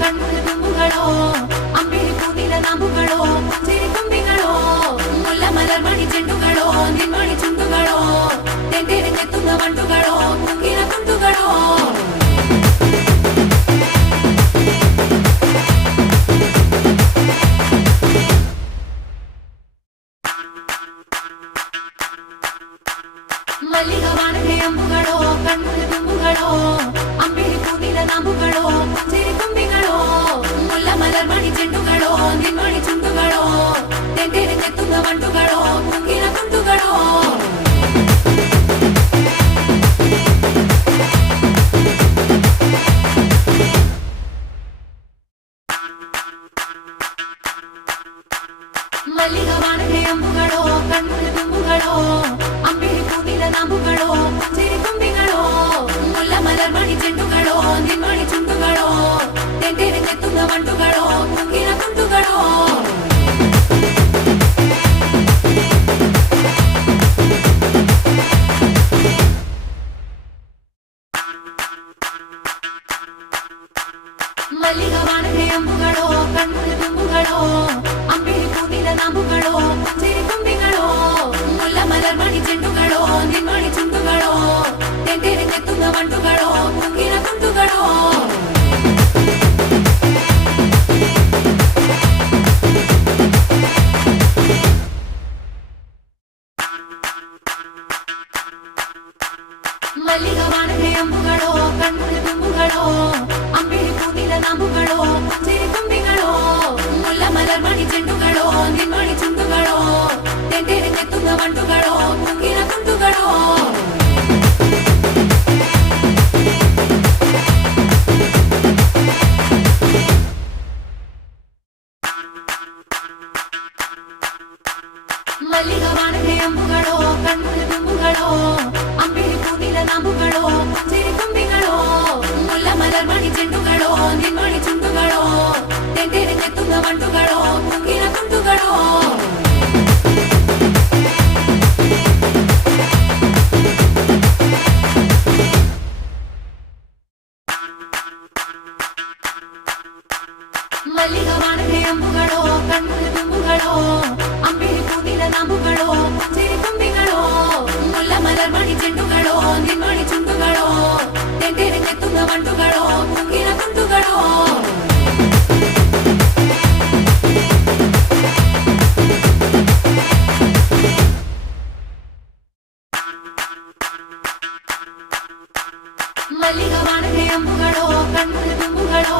കൺമുള്ള തുമ്പുകളോ അമ്പിളി പൂനില നാമ്പുകളോ പുഞ്ചിരി തുമ്പികളോ മുല്ല മലർമണി ചെണ്ടുകളോ നിൻമണി ചുണ്ടുകളോ തെണ്ടെറിഞ്ഞെത്തുന്ന വണ്ടുകളോ മുങ്ങിന കുണ്ടുകളോ മല്ലികവാണന്റെ അമ്പുകളോ കൺമുള്ള തുമ്പുകളോ അമ്പിളി പൂനില നാമ്പുകളോ പുഞ്ചിരി തുമ്പികളോ മുല്ല മലർമണി ചെണ്ടുകളോ നിൻമണി ചുണ്ടുകളോ തെണ്ടെറിഞ്ഞെത്തുന്ന വണ്ടുകളോ മുങ്ങിന കുണ്ടുകളോ മല്ലികവാണന്റെ അമ്പുകളോ കൺമുള്ള തുമ്പുകളോ അമ്പിളി പൂനില നാമ്പുകളോ പുഞ്ചിരി തുമ്പികളോ മുല്ല മലർമണി ചെണ്ടുകളോ നിൻമണി ചുണ്ടുകളോ തെണ്ടെറിഞ്ഞെത്തുന്ന വണ്ടുകളോ മുങ്ങിന കുണ്ടുകളോ മല്ലികവാണന്റെ അമ്പുകളോ കൺമുള്ള തുമ്പുകളോ അമ്പിളി പൂനില നാമ്പുകളോ പുഞ്ചിരി തുമ്പികളോ മുല്ല മലർമണി ചെണ്ടുകളോ നിൻമണി ചുണ്ടുകളോ തെണ്ടെറിഞ്ഞെത്തുന്ന വണ്ടുകളോ മുങ്ങിന കുണ്ടുകളോ മല്ലികവാണന്റെ അമ്പുകളോ കൺമുള്ള തുമ്പുകളോ അമ്പിളി പൂനില നാമ്പുകളോ പുഞ്ചിരി തുമ്പികളോ മുല്ല മലർമണി ചെണ്ടുകളോ നിൻമണി ചുണ്ടുകളോ തെണ്ടെറിഞ്ഞെത്തുന്ന വണ്ടുകളോ മുങ്ങിന കുണ്ടുകളോ മല്ലികവാണന്റെ അമ്പുകളോ കൺമുള്ള തുമ്പുകളോ അമ്പിളി പൂനില നാമ്പുകളോ പുഞ്ചിരി തുമ്പികളോ മുല്ല മലർമണി ചെണ്ടുകളോ നിൻമണി ചുണ്ടുകളോ തെണ്ടെറിഞ്ഞെത്തുന്ന വണ്ടുകളോ മുങ്ങിന കുണ്ടുകളോ മല്ലികവാണന്റെ അമ്പുകളോ കൺമുള്ള തുമ്പുകളോ അമ്പിളി പൂനില നാമ്പുകളോ പുഞ്ചിരി തുമ്പികളോ മുല്ല മലർമണി ചെണ്ടുകളോ നിൻമണി ചുണ്ടുകളോ തെണ്ടെറിഞ്ഞെത്തുന്ന വണ്ടുകളോ മുങ്ങിന കുണ്ടുകളോ മല്ലികവാണന്റെ അമ്പുകളോ കൺമുള്ള തുമ്പുകളോ